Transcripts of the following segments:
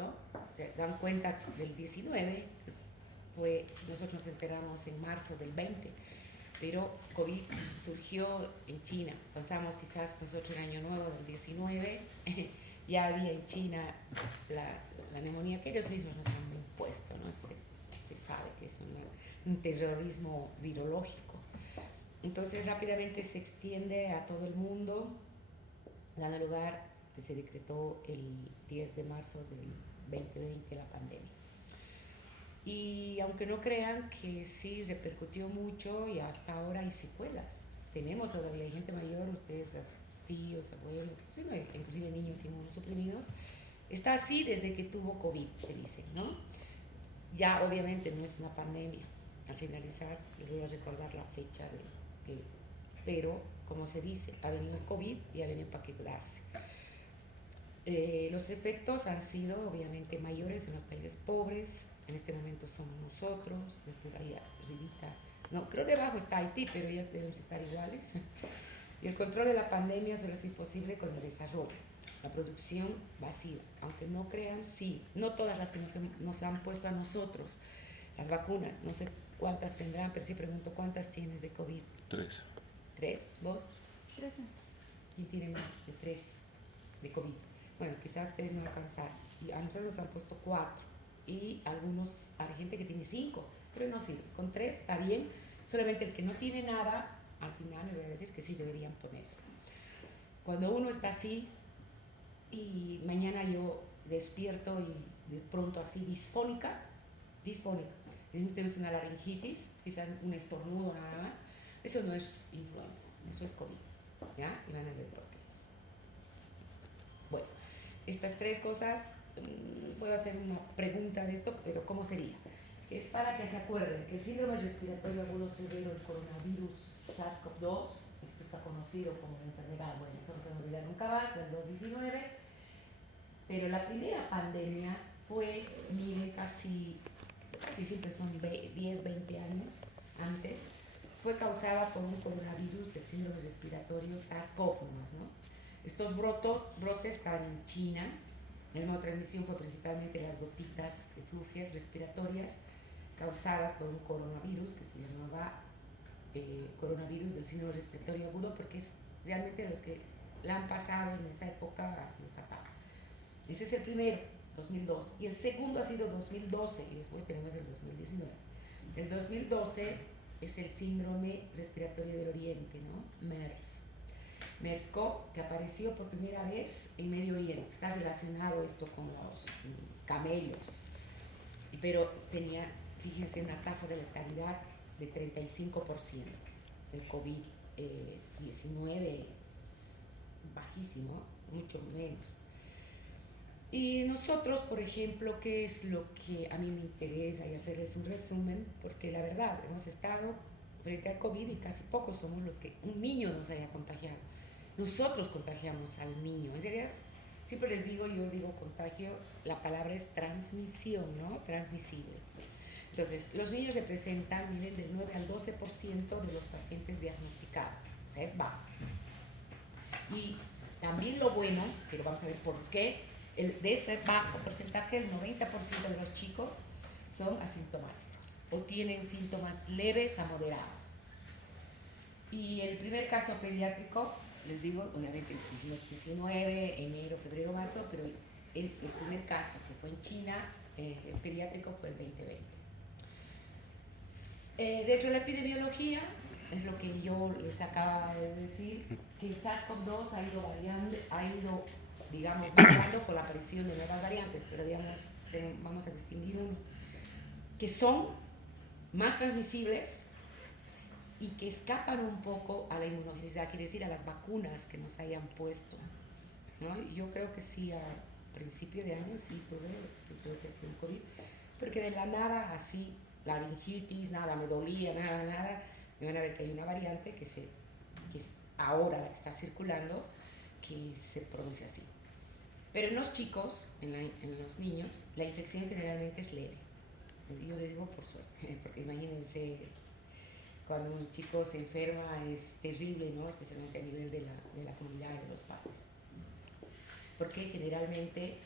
¿no? Se dan cuenta del 19, nosotros nos enteramos en marzo del 20, pero COVID surgió en China. Pensamos quizás nosotros en Año Nuevo del 19, ya había en China la neumonía que ellos mismos nos han impuesto, ¿no? Se sabe que es un terrorismo virológico. Entonces rápidamente se extiende a todo el mundo, dando lugar que se decretó el 10 de marzo del 2020 la pandemia. Y aunque no crean que sí repercutió mucho y hasta ahora hay secuelas. Tenemos todavía hay gente mayor, ustedes, tíos, abuelos, inclusive niños inmunosuprimidos. Está así desde que tuvo COVID, se dice, ¿no? Ya obviamente no es una pandemia. Al finalizar les voy a recordar la fecha pero como se dice, ha venido el COVID y ha venido para quedarse. Los efectos han sido obviamente mayores en los países pobres. En este momento somos nosotros, después ahí arribita, no, creo debajo está Haití, pero ellas debemos estar iguales. Y el control de la pandemia solo es imposible con el desarrollo, la producción vacía. Aunque no crean, sí, no todas las que nos han puesto a nosotros, las vacunas, no sé cuántas tendrán, pero sí pregunto, ¿cuántas tienes de COVID? 3. ¿3? ¿Vos? 3. ¿Quién tiene más de 3 de COVID? Bueno, quizás ustedes no alcanzaron. Y a nosotros nos han puesto 4. Y hay gente que tiene 5, pero no sirve. Con 3 está bien. Solamente el que no tiene nada, al final le voy a decir que sí deberían ponerse. Cuando uno está así y mañana yo despierto y de pronto así disfónica, es una laringitis, quizás un estornudo nada más, eso no es influenza, eso es COVID, ¿ya? Y van a ver por qué. Bueno, estas 3 cosas, voy a hacer una pregunta de esto, pero ¿cómo sería? Es para que se acuerden que el síndrome respiratorio agudo severo del coronavirus SARS-CoV-2, esto está conocido como la enfermedad, bueno, eso no se me olvida nunca más, del 2019, pero la primera pandemia fue, mire, casi siempre son 10, 20 años antes, fue causada por un coronavirus del síndrome respiratorio SARS-CoV, ¿no? Estos brotes estaban en China. La nueva transmisión fue principalmente las gotitas de flujes respiratorias causadas por un coronavirus que se llamaba coronavirus del síndrome respiratorio agudo, porque es realmente los que la han pasado en esa época ha sido fatal. Ese es el primero, 2002, y el segundo ha sido 2012 y después tenemos el 2019. El 2012 es el síndrome respiratorio del Oriente, ¿no? MERS-CoV, que apareció por primera vez en Medio Oriente. Está relacionado esto con los camellos, pero tenía, fíjense, una tasa de letalidad de 35%. El COVID-19 es bajísimo, mucho menos. Y nosotros, por ejemplo, ¿qué es lo que a mí me interesa? Y hacerles un resumen, porque la verdad, hemos estado frente al COVID y casi pocos somos los que un niño nos haya contagiado. Nosotros contagiamos al niño. En realidad, siempre les digo, yo digo contagio, la palabra es transmisión, ¿no? Transmisible. Entonces, los niños representan, miren, del 9 al 12% de los pacientes diagnosticados. O sea, es bajo. Y también lo bueno, que lo vamos a ver por qué, de ese bajo porcentaje, el 90% de los chicos son asintomáticos o tienen síntomas leves a moderados. Y el primer caso pediátrico, les digo, obviamente el 19, enero, febrero, marzo, pero el primer caso que fue en China, el pediátrico fue el 2020. Dentro de la epidemiología, es lo que yo les acababa de decir, que el SARS-CoV-2 ha ido digamos, variando con la aparición de nuevas variantes, pero digamos, vamos a distinguir uno, que son más transmisibles y que escapan un poco a la inmunogenicidad, quiere decir a las vacunas que nos hayan puesto, ¿no? Yo creo que sí, a principio de año sí tuve que hacer un COVID, porque de la nada así, laringitis, nada me dolía, nada, me van a ver que hay una variante que es ahora la que está circulando, que se produce así. Pero en los chicos, en los niños, la infección generalmente es leve. Yo les digo por suerte, porque imagínense, cuando un chico se enferma es terrible, ¿no? Especialmente a nivel de la comunidad y de los padres. Porque generalmente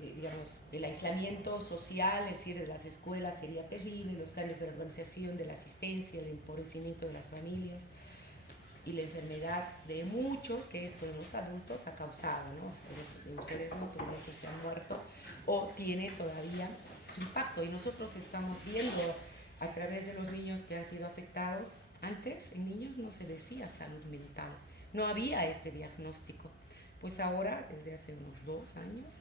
digamos, el aislamiento social, el cierre de las escuelas sería terrible, los cambios de la organización de la asistencia, el empobrecimiento de las familias y la enfermedad de muchos que esto en los adultos ha causado, ¿no? De ustedes no, pero muchos se han muerto o tiene todavía su impacto. Y nosotros estamos viendo a través de los niños que han sido afectados. Antes en niños no se decía salud mental, no había este diagnóstico. Pues ahora, desde hace unos 2 años,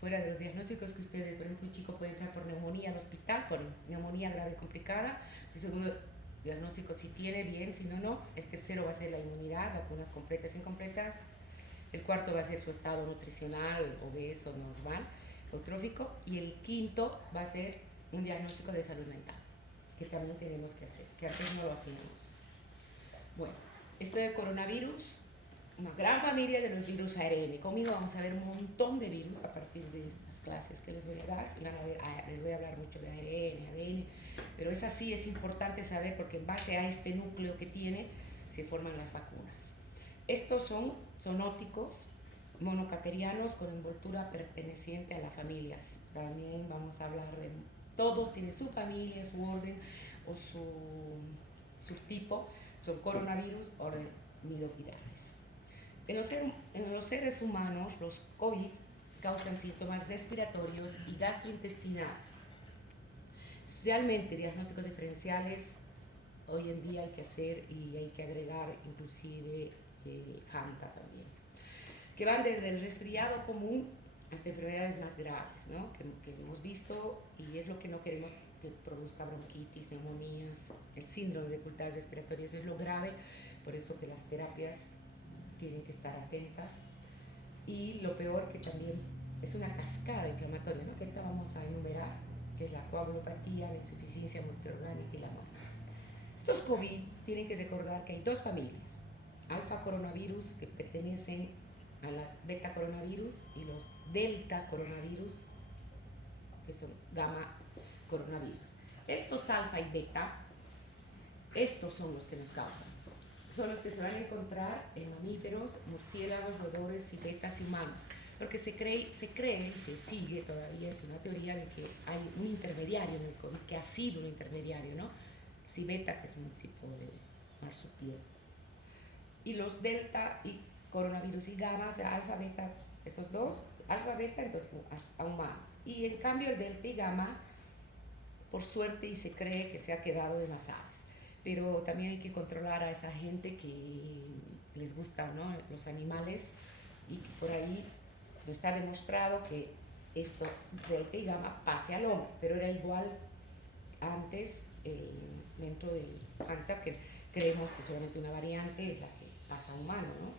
fuera de los diagnósticos que ustedes, por ejemplo, un chico puede entrar por neumonía al hospital, por neumonía grave complicada, su segundo diagnóstico si tiene bien, si no, no. El tercero va a ser la inmunidad, vacunas completas e incompletas. El cuarto va a ser su estado nutricional, obeso, normal, eutrófico. Y el quinto va a ser un diagnóstico de salud mental, que también tenemos que hacer, que antes no lo hacíamos. Bueno, esto de coronavirus, una gran familia de los virus ARN. Conmigo vamos a ver un montón de virus a partir de estas clases que les voy a dar. Y van a ver, les voy a hablar mucho de ARN, ADN, pero es así, es importante saber porque en base a este núcleo que tiene se forman las vacunas. Estos son zoonóticos monocaterianos con envoltura perteneciente a las familias. También vamos a hablar de todos, tienen su familia, su orden o su subtipo. Son coronavirus o nidovirales. En los seres humanos, los COVID causan síntomas respiratorios y gastrointestinales. Realmente diagnósticos diferenciales hoy en día hay que hacer y hay que agregar inclusive el HANTA también, que van desde el resfriado común hasta enfermedades más graves, ¿no? que hemos visto y es lo que no queremos que produzca bronquitis, neumonías, el síndrome de dificultades respiratorias es lo grave, por eso que las terapias tienen que estar atentas. Y lo peor que también es una cascada inflamatoria, ¿no? que ahorita vamos a enumerar, que es la coagulopatía, la insuficiencia multiorgánica y la muerte. Estos COVID tienen que recordar que hay 2 familias, alfa coronavirus que pertenecen a las beta coronavirus y los delta coronavirus que son gamma coronavirus. Estos alfa y beta, estos son los que nos causan. Son los que se van a encontrar en mamíferos, murciélagos, roedores, civetas y humanos. Porque se cree y se sigue todavía, es una teoría de que hay un intermediario en el COVID, que ha sido un intermediario, ¿no? Civeta, que es un tipo de marsupial. Y los delta y coronavirus y gamma, o sea, alfa, beta, esos dos, alfa, beta, entonces a humanos. Y en cambio el delta y gamma, por suerte, y se cree que se ha quedado en las aves. Pero también hay que controlar a esa gente que les gusta, ¿no? Los animales y que por ahí no está demostrado que esto delta y gamma pase al hombre, pero era igual antes dentro del HANTA, que creemos que solamente una variante es la que pasa a humano, ¿no?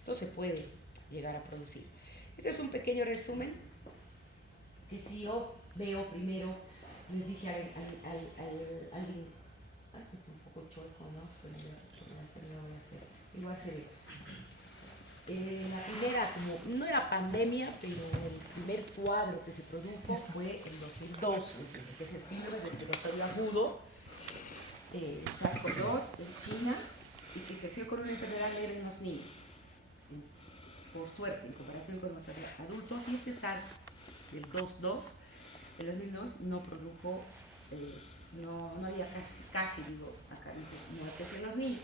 Esto se puede llegar a producir. Este es un pequeño resumen que si yo veo primero, les dije al esto está un poco choco, ¿no? Pero ya no voy a hacer. Igual se ve. La primera, como no era pandemia, pero el primer cuadro que se produjo fue en 2012, que es el síndrome respiratorio agudo, SARS-CoV-2 en China, y que se asoció con una enfermedad leve en los niños. Por suerte, en comparación con los adultos, y este SARS del 2.2, el 2002, no produjo, no había casi digo, acá dice, muertes en los niños.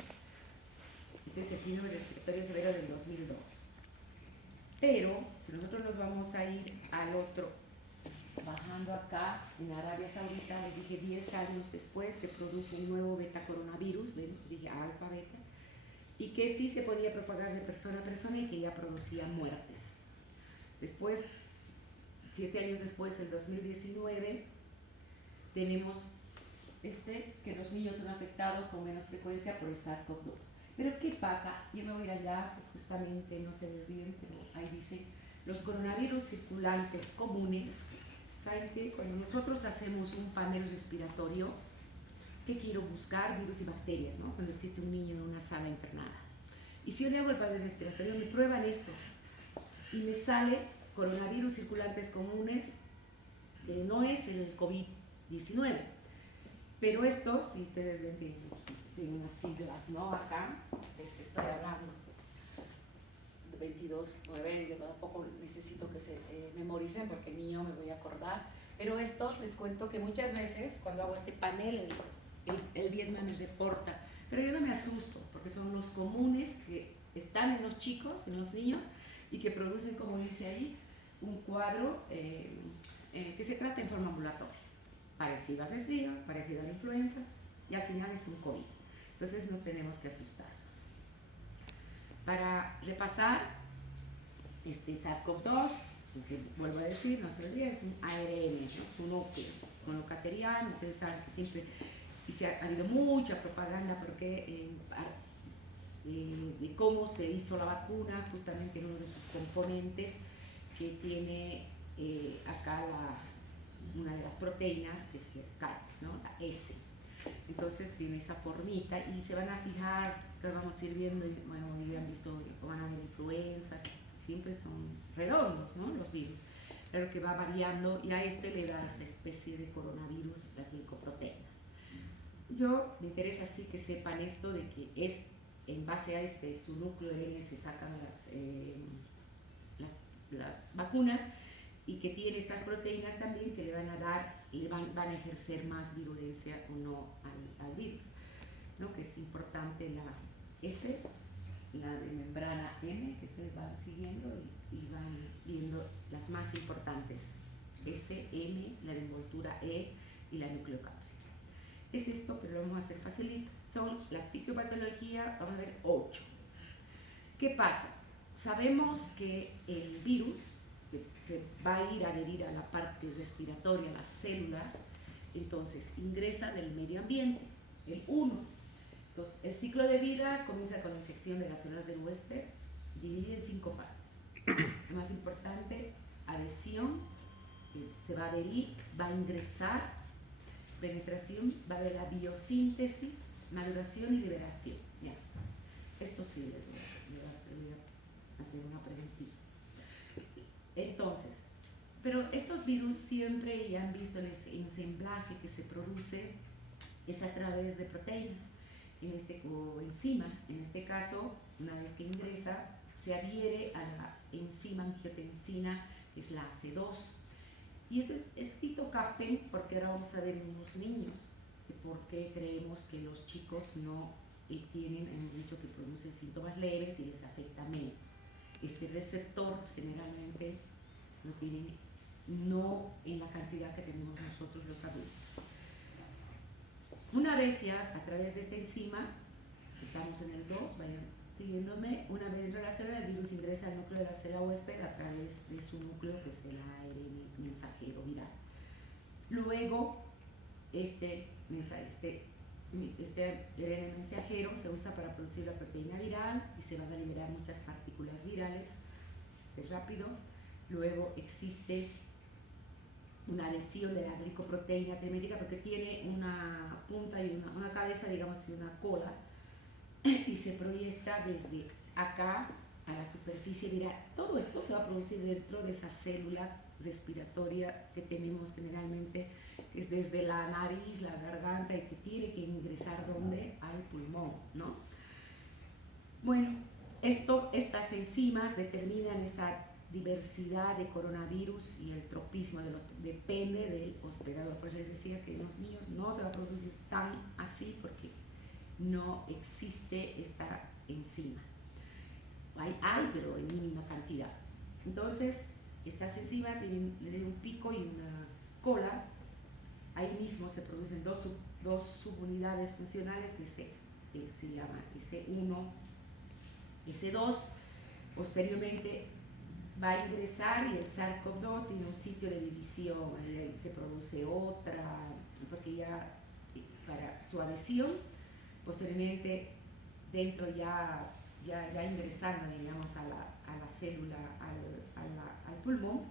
Este es el síndrome respiratorio severo del 2002. Pero, si nosotros nos vamos a ir al otro, bajando acá, en Arabia Saudita, les dije 10 años después se produjo un nuevo beta coronavirus, ¿ven? Les dije alfa, beta, y que sí se podía propagar de persona a persona y que ya producía muertes. Después, 7 años después, en 2019, tenemos que los niños son afectados con menos frecuencia por el SARS-CoV-2. Pero ¿qué pasa? Yo me voy a ir allá, justamente, no se me olviden, pero ahí dice, los coronavirus circulantes comunes. ¿Saben qué? Cuando nosotros hacemos un panel respiratorio, ¿qué quiero buscar? Virus y bacterias, ¿no? Cuando existe un niño en una sala internada. Y si yo le hago el panel respiratorio, me prueban estos. Y me sale coronavirus circulantes comunes, que no es el COVID-19. Pero estos, si ustedes ven, tienen unas siglas, ¿no? Acá, estoy hablando. 22/9, yo tampoco necesito que se memoricen porque el niño me voy a acordar. Pero esto les cuento que muchas veces cuando hago este panel, el Vietnam me reporta, pero yo no me asusto porque son los comunes que están en los chicos, en los niños, y que producen, como dice ahí, un cuadro que se trata en forma ambulatoria, parecido al resfrío, parecido a la influenza, y al final es un COVID. Entonces no tenemos que asustarnos. Para repasar, SARS-CoV-2, vuelvo a decir, no se olviden, es un ARN, ¿no? Es un núcleo monocateriano. Ustedes saben que siempre ha habido mucha propaganda porque de cómo se hizo la vacuna, justamente en uno de sus componentes que tiene acá una de las proteínas, que es la SCAR, ¿no? La S. Entonces tiene esa formita y se van a fijar, que vamos a ir viendo, bueno, ya han visto, van a ver influencias, siempre son redondos, ¿no? Los virus, pero que va variando y a este le da esa especie de coronavirus, las glicoproteínas. Yo me interesa así que sepan esto de que es en base a su núcleo de ARN se sacan las vacunas y que tiene estas proteínas también que le van a dar, van a ejercer más virulencia o no al virus, ¿no? Que es importante la S, la de membrana M, que ustedes van siguiendo y van viendo las más importantes, S, M, la de envoltura E y la nucleocápsida. Es esto, pero lo vamos a hacer facilito. Son la fisiopatología, vamos a ver 8. ¿Qué pasa? Sabemos que el virus se va a ir a adherir a la parte respiratoria, a las células, entonces ingresa del medio ambiente, el 1. Entonces, el ciclo de vida comienza con la infección de las células del huésped, divide en 5 fases. Lo más importante, adhesión, se va a adherir, va a ingresar, penetración, va a haber la biosíntesis, maduración y liberación. Ya. Esto sí les voy a hacer una preventiva. Entonces, pero estos virus siempre, ya han visto el ensamblaje que se produce, es a través de proteínas o enzimas. En este caso, una vez que ingresa, se adhiere a la enzima angiotensina, que es la AC2. Y esto es citocapten, porque ahora vamos a ver en unos niños por qué creemos que los chicos no tienen, hemos dicho que producen síntomas leves y les afecta menos. Este receptor generalmente lo tienen no en la cantidad que tenemos nosotros los adultos. Una vez ya a través de esta enzima, estamos en el 2, vayan siguiéndome, una vez dentro de la célula el virus ingresa al núcleo de la célula huésped a través de su núcleo, que es el ARN mensajero viral. Luego, este ARN mensajero se usa para producir la proteína viral y se van a liberar muchas partículas virales, es rápido. Luego existe una adhesión de la glicoproteína trimética porque tiene una punta y una cabeza, digamos, y una cola, y se proyecta desde acá a la superficie viral. Todo esto se va a producir dentro de esa célula respiratoria que tenemos generalmente, que es desde la nariz, la garganta, y que tiene que ingresar ¿dónde? Al pulmón, ¿no? Bueno, estas enzimas determinan esa diversidad de coronavirus y el tropismo depende del hospedador. Pues les decía que en los niños no se va a producir tan así porque no existe esta enzima. Hay, pero en mínima cantidad. Entonces, estas enzimas tienen un pico y una cola. Ahí mismo se producen dos subunidades funcionales que se llaman S1, S2. Posteriormente va a ingresar y el SARS-CoV-2 tiene un sitio de división, ahí se produce otra, porque ya para su adhesión, posteriormente dentro ya ingresando, digamos, a la célula, al pulmón,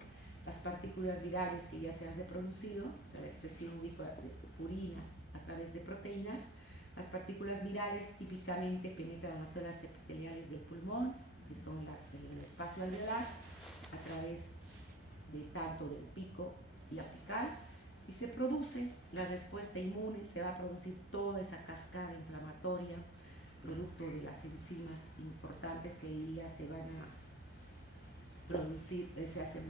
las partículas virales que ya se han reproducido, o sea, la expresión ubicuada de purinas a través de proteínas. Las partículas virales típicamente penetran las células epiteliales del pulmón, que son el espacio alveolar, a través de tanto del pico y apical, y se produce la respuesta inmune, se va a producir toda esa cascada inflamatoria, producto de las enzimas importantes que ya se van a producir,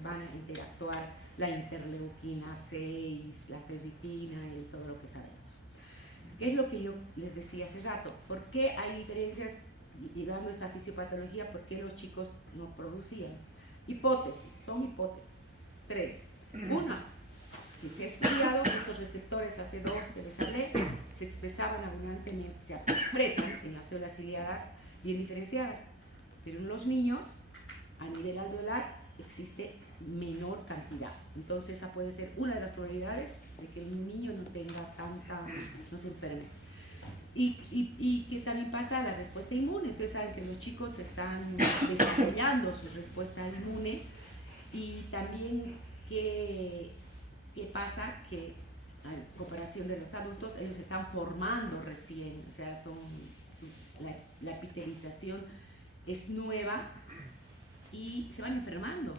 van a interactuar la interleuquina 6, la ferritina y todo lo que sabemos. ¿Qué es lo que yo les decía hace rato? ¿Por qué hay diferencias, llegando a esta fisiopatología, por qué los chicos no producían? Hipótesis, son hipótesis. 3. Una, que se ha estudiado que estos receptores AC2 que les hablé se expresaban abundantemente, se expresan en las células ciliadas bien diferenciadas, pero en los niños a nivel alveolar existe menor cantidad. Entonces esa puede ser una de las probabilidades de que un niño no tenga no se enferme. Y que también pasa la respuesta inmune. Ustedes saben que los chicos están desarrollando su respuesta inmune, y también ¿qué pasa? Que a comparación de los adultos, ellos se están formando recién, o sea, la epitelización es nueva y se van enfermando,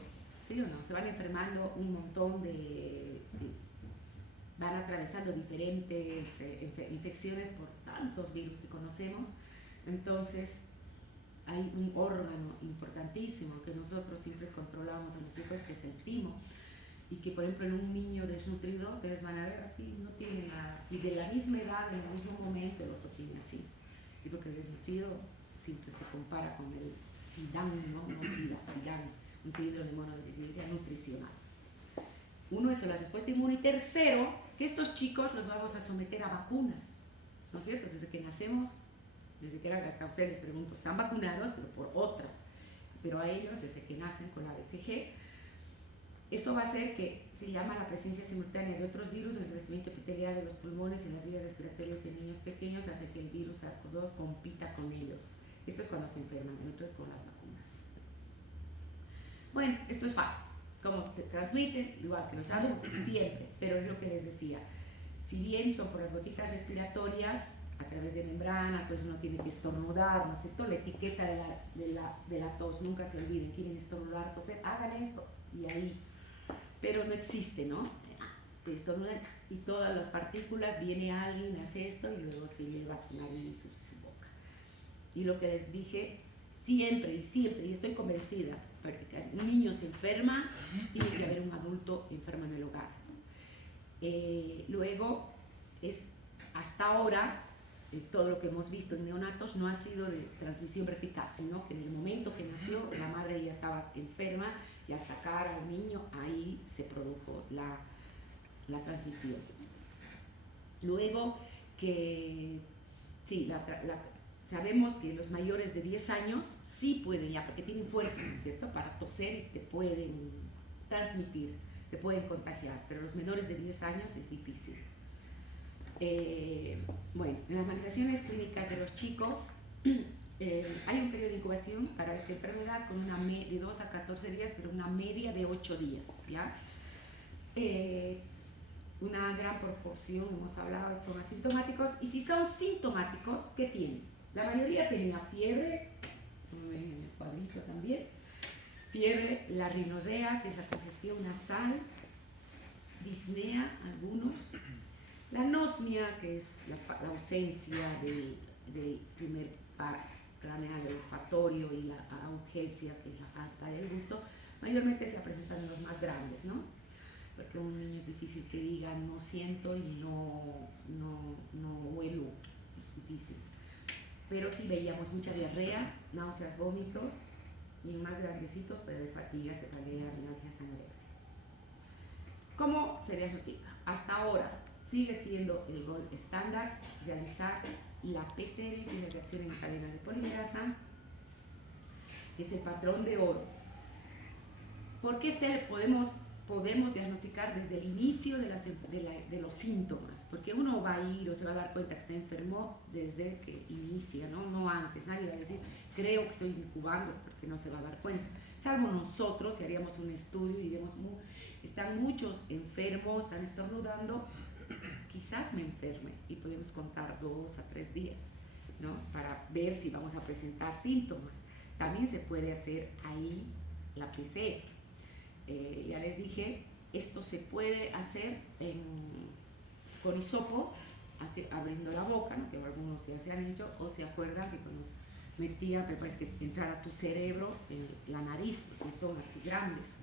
¿sí o no? Se van enfermando un montón van atravesando diferentes infecciones por tantos virus que conocemos. Entonces hay un órgano importantísimo que nosotros siempre controlamos en los hijos, que es el timo, y que por ejemplo en un niño desnutrido ustedes van a ver así, no tiene nada, y de la misma edad, en el mismo momento, el otro tiene así, y porque el desnutrido siempre se compara con el SIDAN, ¿no? SIDAN, un síndrome de inmunodeficiencia nutricional. Uno es la respuesta inmune, y tercero, que estos chicos los vamos a someter a vacunas, ¿no es cierto? Desde que nacemos, desde que hasta ustedes les pregunto, están vacunados, pero por otras, pero a ellos desde que nacen con la BCG. Eso va a hacer que se llama la presencia simultánea de otros virus en el crecimiento epitelial de los pulmones y en las vías respiratorias en niños pequeños, hace que el virus SARS-CoV-2 compita con ellos. Esto es cuando se enferman, el otro es con las vacunas. Bueno, esto es fácil. ¿Cómo se transmite? Igual que los adultos, siempre, pero es lo que les decía. Si bien son por las gotitas respiratorias, a través de membranas, pues uno tiene que estornudar, ¿no es cierto? La etiqueta de la tos, nunca se olviden, quieren estornudar, toser, hagan esto, y ahí. Pero no existe, ¿no? Te estornudan y todas las partículas, viene alguien, hace esto y luego se lleva su nariz, su boca. Y lo que les dije, siempre, y estoy convencida, porque un niño se enferma, tiene que haber un adulto enfermo en el hogar. Luego, hasta ahora, todo lo que hemos visto en neonatos no ha sido de transmisión vertical, sino que en el momento que nació, la madre ya estaba enferma, y al sacar al niño, ahí se produjo la transmisión. Luego, que sí, sabemos que los mayores de 10 años sí pueden ya, porque tienen fuerza, ¿no es cierto?, para toser, te pueden transmitir, te pueden contagiar, pero los menores de 10 años es difícil. Bueno, en las manifestaciones clínicas de los chicos, hay un periodo de incubación para esta enfermedad con de 2 a 14 días, pero una media de 8 días, ¿ya? Una gran proporción, hemos hablado, son asintomáticos, y si son sintomáticos, ¿qué tienen? La mayoría tenía fiebre, como ven en el cuadrito también, fiebre, la rinorrea, que es la congestión nasal, disnea, algunos, la anosmia, que es la ausencia del primer craneal olfatorio, y la augesia, que es la falta del gusto, mayormente se presentan en los más grandes, ¿no? Porque un niño es difícil que diga no siento y no huelo, es difícil. Pero sí veíamos mucha diarrea, náuseas, vómitos, y más grandecitos, pero de fatiga, cefalea, mialgias, anorexia. ¿Cómo se diagnostica? Hasta ahora sigue siendo el gold estándar realizar la PCR, que es la reacción en cadena de polimerasa, que es el patrón de oro. ¿Por qué podemos diagnosticar desde el inicio de los síntomas? Porque uno va a ir o se va a dar cuenta que está enfermo desde que inicia, no antes. Nadie va a decir, creo que estoy incubando, porque no se va a dar cuenta. Salvo nosotros, si haríamos un estudio y diríamos, están muchos enfermos, están estornudando, quizás me enferme, y podemos contar 2 a 3 días, ¿no? Para ver si vamos a presentar síntomas. También se puede hacer ahí la PCR. Ya les dije, esto se puede hacer con hisopos, abriendo la boca, ¿no? Que algunos ya se han hecho, o se acuerdan que metía, pero parece que entrar a tu cerebro en la nariz, porque son así grandes.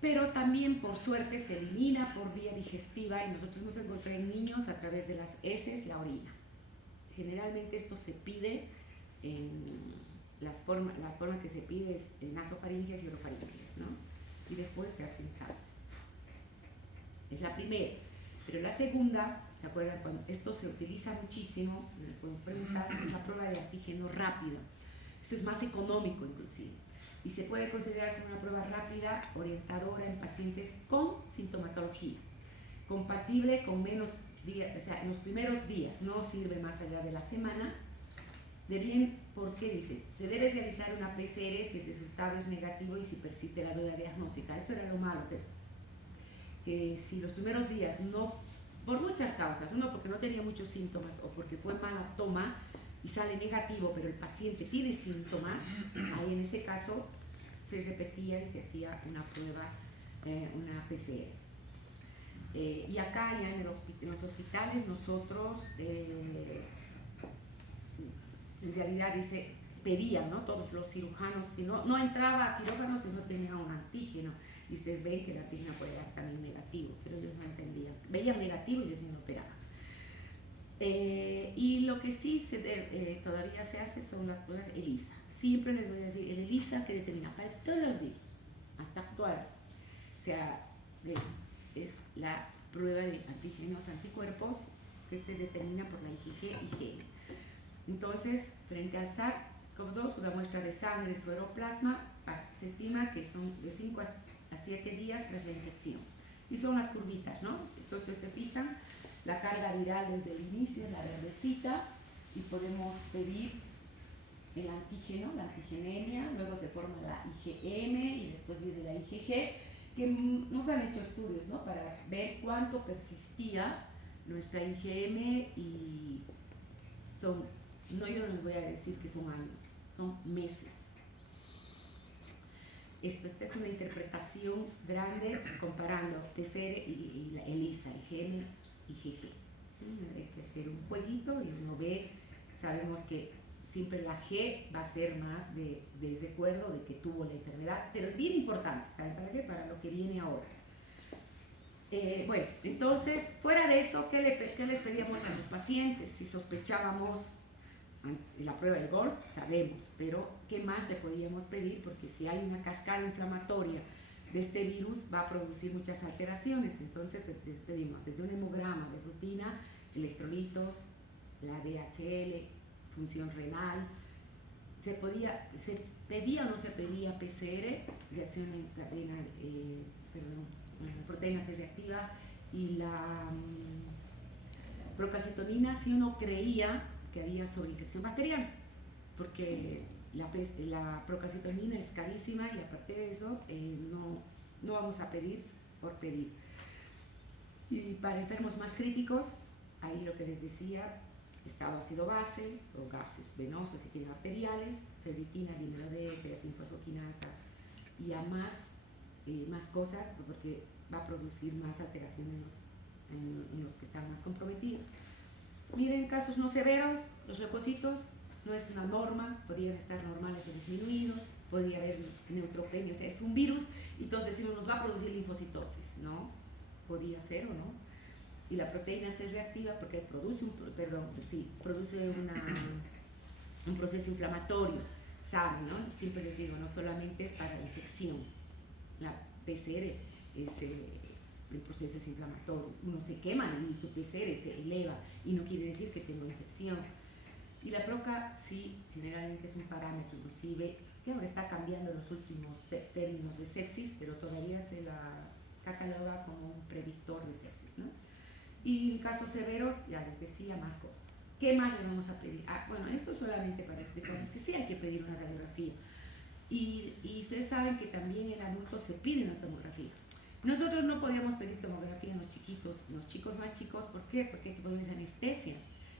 Pero también, por suerte, se elimina por vía digestiva y nosotros hemos encontrado en niños a través de las heces, la orina. Generalmente esto se pide en las formas que se pide es en nasofaringes y orofaringes, ¿no? Y después se hace en sangre. Es la primera. Pero la segunda, ¿se acuerdan? Cuando esto se utiliza muchísimo, pueden preguntar, es la prueba de antígeno rápido. Esto es más económico inclusive. Y se puede considerar como una prueba rápida, orientadora en pacientes con sintomatología, compatible con menos días, o sea, en los primeros días, no sirve más allá de la semana. De bien, ¿por qué dice? Se debe realizar una PCR si el resultado es negativo y si persiste la duda diagnóstica. Eso era lo malo, que si los primeros días no, por muchas causas, uno porque no tenía muchos síntomas o porque fue mala toma y sale negativo, pero el paciente tiene síntomas, ahí en ese caso se repetía y se hacía una prueba, una PCR. Y acá ya en los hospitales nosotros, en realidad dice, pedían, ¿no? Todos los cirujanos, si no entraba a quirófano si no tenía un antígeno. Y ustedes ven que el antígeno puede dar también negativo, pero ellos no entendían. Veían negativo y ellos no operaban. Y lo que sí todavía se hace son las pruebas ELISA. Siempre les voy a decir, el ELISA que determina para todos los virus, hasta actual, o sea, es la prueba de antígenos anticuerpos que se determina por la IgG-IgM. Entonces, frente al SARS-CoV-2, una muestra de sangre, suero o plasma, se estima que son de 5 a 7 días tras la infección. Y son las curvitas, ¿no? Entonces se fijan la carga viral desde el inicio, la verdecita, y podemos pedir el antígeno, la antigenemia, luego se forma la IgM y después viene la IgG, que nos han hecho estudios, ¿no? Para ver cuánto persistía nuestra IgM y son, no, yo no les voy a decir que son años, son meses. Esta es una interpretación grande comparando PCR y la ELISA, IgM, IgG. Hay que hacer un jueguito y uno ve, sabemos que siempre la G va a ser más de recuerdo de que tuvo la enfermedad, pero es bien importante, ¿saben para qué? Para lo que viene ahora. Bueno, entonces, fuera de eso, ¿qué les pedíamos a los pacientes? Si sospechábamos la prueba del GOR, sabemos, pero ¿qué más le podíamos pedir? Porque si hay una cascada inflamatoria de este virus, va a producir muchas alteraciones. Entonces, les pedimos desde un hemograma de rutina, electrolitos, la DHL, función renal. ¿Se pedía o no se pedía PCR, reacción en cadena, proteína C reactiva y la procalcitonina si uno creía que había sobreinfección bacteriana, porque la procalcitonina es carísima y aparte de eso no vamos a pedir por pedir. Y para enfermos más críticos, ahí lo que les decía, estado ácido base o gases venosos y tienen arteriales, ferritina, dímero D, creatina fosfoquinasa y a más cosas porque va a producir más alteraciones en los que están más comprometidos. Miren, casos no severos, los leucocitos no es una norma, podrían estar normales o disminuidos, podría haber neutropenia, o sea, es un virus, y entonces si no nos va a producir linfocitosis, ¿no? Podría ser o no. Y la proteína C reactiva porque produce un proceso inflamatorio, ¿saben? ¿No? Siempre les digo, no solamente es para la infección, la PCR es el proceso es inflamatorio, uno se quema y tu PCR se eleva y no quiere decir que tenga infección. Y la proca sí, generalmente es un parámetro, inclusive, que ahora está cambiando en los últimos términos de sepsis, pero todavía se la cataloga como un predictor de sepsis, ¿no? Y en casos severos, ya les decía, más cosas. ¿Qué más le vamos a pedir? Bueno, esto solamente para explicarles que sí hay que pedir una radiografía. Y ustedes saben que también en adultos se pide una tomografía. Nosotros no podíamos pedir tomografía en los chicos más chicos, ¿por qué? Porque hay que ponerles anestesia.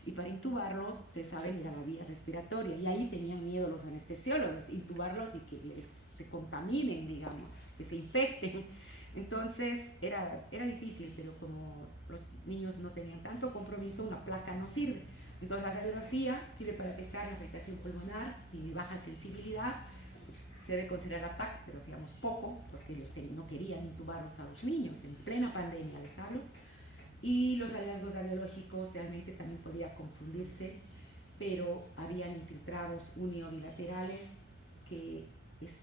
Y para intubarlos, ustedes saben, era la vía respiratoria. Y ahí tenían miedo los anestesiólogos, intubarlos y que se contaminen, digamos, que se infecten. Entonces era difícil, pero como los niños no tenían tanto compromiso, una placa no sirve. Entonces la radiografía sirve para detectar la afectación pulmonar, tiene baja sensibilidad, se debe considerar ataque, pero hacíamos poco, porque ellos no querían intubarlos a los niños en plena pandemia de salud. Y los hallazgos radiológicos realmente también podía confundirse, pero habían infiltrados uniobilaterales que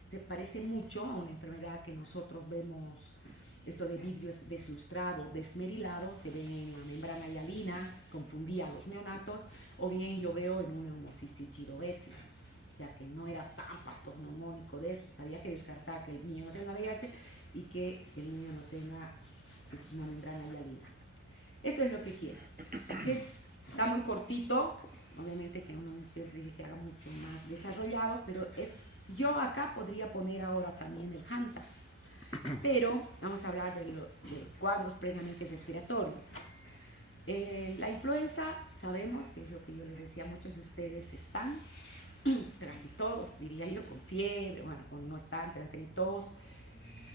se parece mucho a una enfermedad que nosotros vemos, esto de vidrio deslustrado, desmerilado, se ve en la membrana hialina, confundía a los neonatos, o bien yo veo en una pneumocitis girovese, o sea que no era tan factor neumónico de esto, había que descartar que el niño no tenga VIH y que el niño no tenga una membrana hialina. Esto es lo que quiero. Está muy cortito, obviamente que uno de ustedes le dije que haga mucho más desarrollado, pero yo acá podría poner ahora también el HANTA, pero vamos a hablar de cuadros previamente respiratorios. La influenza, sabemos, que es lo que yo les decía, muchos de ustedes están, casi todos, diría yo, con fiebre, bueno, con no están, pero tos,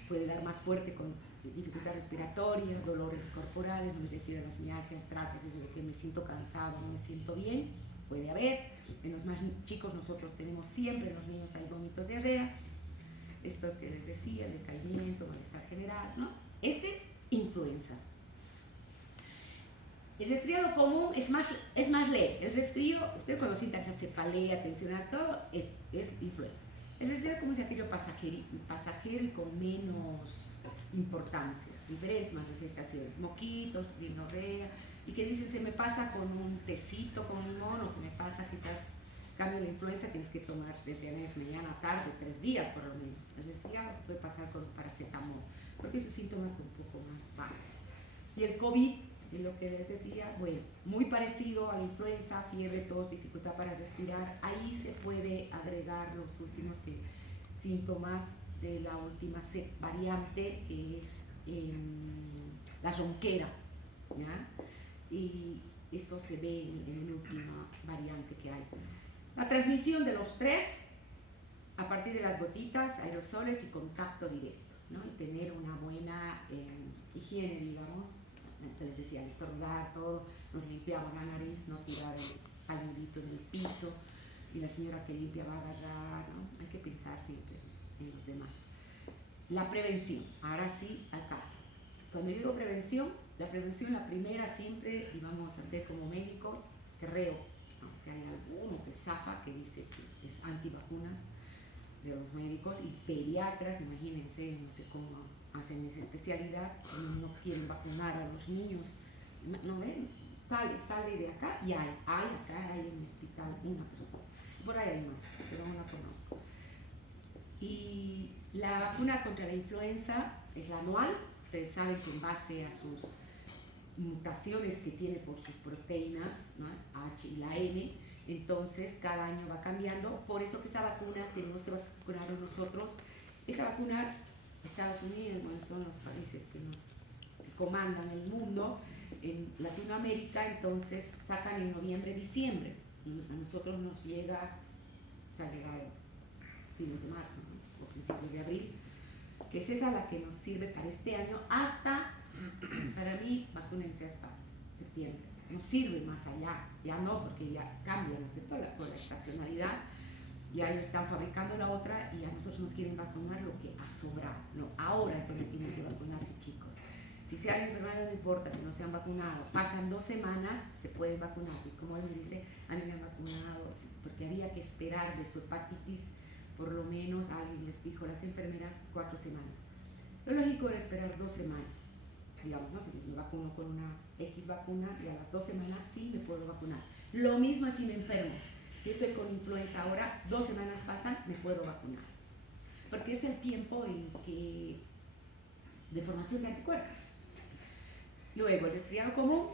puede dar más fuerte con dificultad respiratoria, dolores corporales, no me refiero a las mialgias, artralgias, eso de que me siento cansado, no me siento bien, puede haber. En los más chicos nosotros tenemos siempre, en los niños hay vómitos, diarrea, esto que les decía, el decaimiento, malestar general, ¿no? Ese, influenza. El resfriado común es más leve. El resfrío, ustedes cuando sientan esa cefalea, tensión, todo, es influenza. El resfriado común es aquello pasajero y con menos importancia, diferentes manifestaciones, moquitos, diarrea, y que dicen se me pasa con un tecito, con un limón, o se me pasa quizás, cambio la influenza, tienes que tomar desde mañana, tarde, 3 días por lo menos. El resfriado se puede pasar con paracetamol, porque sus síntomas son un poco más bajos. Y el COVID, es lo que les decía, bueno, muy parecido a la influenza, fiebre, tos, dificultad para respirar, ahí se puede agregar los últimos síntomas de la última variante, que es la ronquera, ¿ya? Y eso se ve en la última variante que hay. La transmisión de los tres, a partir de las gotitas, aerosoles y contacto directo, ¿no? Y tener una buena higiene, digamos. Les decía, al estornudar, todo, nos limpiamos la nariz, no tirar el pañuelito en el piso, y la señora que limpia va a agarrar, ¿no? Hay que pensar siempre en los demás. La prevención, ahora sí, acá. Cuando yo digo prevención, la primera siempre, y vamos a hacer como médicos, creo, ¿no? Que hay alguno que zafa, que dice que es antivacunas de los médicos y pediatras, imagínense, no sé cómo hacen esa especialidad, no quieren vacunar a los niños, no ven, sale de acá y acá hay en el hospital una persona, por ahí hay más, pero no la conozco. Y la vacuna contra la influenza es la anual, ustedes saben que en base a sus mutaciones que tiene por sus proteínas, ¿no? H y la N, entonces cada año va cambiando, por eso que esta vacuna tenemos que vacunarnos nosotros. Esta vacuna, Estados Unidos, bueno, son los países que nos comandan el mundo, en Latinoamérica, entonces sacan en noviembre, diciembre, a nosotros nos llega, se ha llegado fines de marzo, ¿no? O principios de abril, que es esa la que nos sirve para este año hasta, para mí, vacúnense hasta septiembre. Nos sirve más allá, ya no, porque ya cambia, ¿no es cierto?, por la estacionalidad, ya ellos están fabricando la otra y a nosotros nos quieren vacunar lo que ha sobrado. No, ahora es donde tienen que vacunarse, chicos. Si se han enfermado, no importa, si no se han vacunado, pasan 2 semanas, se pueden vacunar. Y como él me dice, a mí me han vacunado, porque había que esperar de su hepatitis, por lo menos alguien les dijo, las enfermeras, 4 semanas. Lo lógico era esperar 2 semanas. Digamos, ¿no? Si me vacuno con una X vacuna y a las 2 semanas sí me puedo vacunar. Lo mismo si me enfermo. Si estoy con influenza ahora, 2 semanas pasan, me puedo vacunar. Porque es el tiempo en que de formación de anticuerpos. Luego, el resfriado común,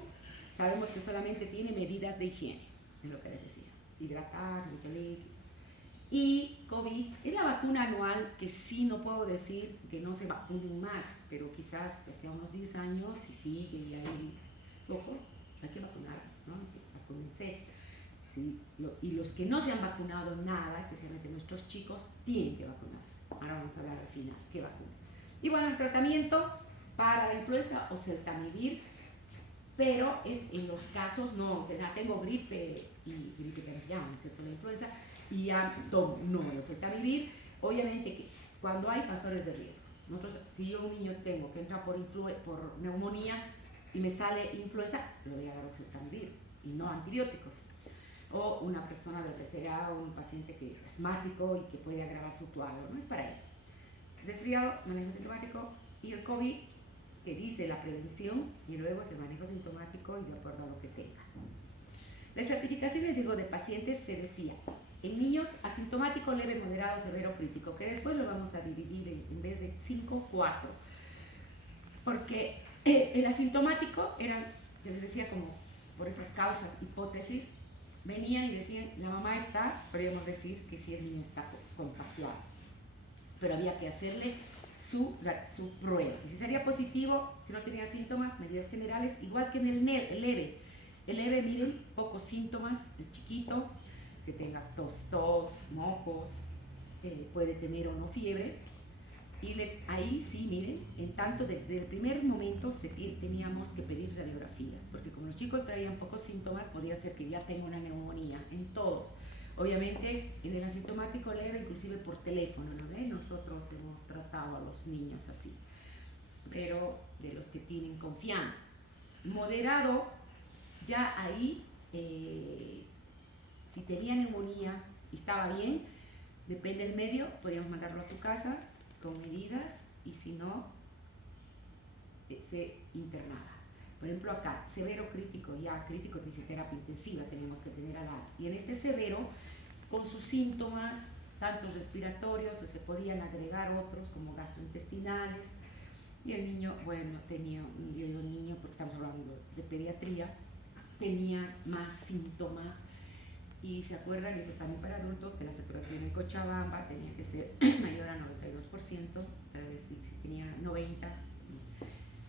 sabemos que solamente tiene medidas de higiene, es lo que les decía. Hidratar, mucho líquido. Y COVID es la vacuna anual que sí no puedo decir que no se vacunen más, pero quizás de aquí a unos 10 años, si sigue y hay locos, hay que vacunar, ¿no? Vacúnense. Sí, y los que no se han vacunado nada, especialmente nuestros chicos, tienen que vacunarse. Ahora vamos a hablar al final, ¿qué vacuna? Y bueno, el tratamiento para la influenza, oseltamivir, pero es en los casos, no, o sea, tengo gripe y gripe que nos llaman, ¿cierto? La influenza, y ya tomo, no me lo suelta vivir. Obviamente que cuando hay factores de riesgo, nosotros, si yo un niño tengo que entra por neumonía y me sale influenza, le voy a dar oseltamivir y no antibióticos. O una persona de tercera edad o un paciente que es asmático y que puede agravar su cuadro, no es para ellos. Resfriado, manejo sintomático, y el COVID, que dice la prevención y luego es el manejo sintomático y de acuerdo a lo que tenga. La certificación de riesgo de pacientes se decía en niños asintomático, leve, moderado, severo, crítico, que después lo vamos a dividir en vez de 5, 4. Porque el asintomático era, yo les decía, como por esas causas, hipótesis, venían y decían, la mamá está, podríamos decir que sí, el niño está contagiado, pero había que hacerle su prueba. Y si salía positivo, si no tenía síntomas, medidas generales, igual que en el leve. El leve, miren, pocos síntomas, el chiquito, que tenga tos, mocos, puede tener o no fiebre. Y ahí sí, miren, en tanto desde el primer momento teníamos que pedir radiografías, porque como los chicos traían pocos síntomas, podía ser que ya tenga una neumonía, en todos. Obviamente, en el asintomático leve, inclusive por teléfono, ¿no ve? Nosotros hemos tratado a los niños así, pero de los que tienen confianza. Moderado, ya ahí, si tenía neumonía y estaba bien, depende del medio, podíamos mandarlo a su casa con medidas, y si no, se internaba. Por ejemplo, acá, severo crítico, ya crítico dice terapia intensiva, tenemos que tener al lado. Y en este severo, con sus síntomas, tanto respiratorios, o se podían agregar otros como gastrointestinales, y el niño, bueno, tenía, yo digo niño porque estamos hablando de pediatría, tenía más síntomas. Y se acuerdan, eso también para adultos, que la saturación en Cochabamba tenía que ser mayor a 92%, tal vez si tenía 90%,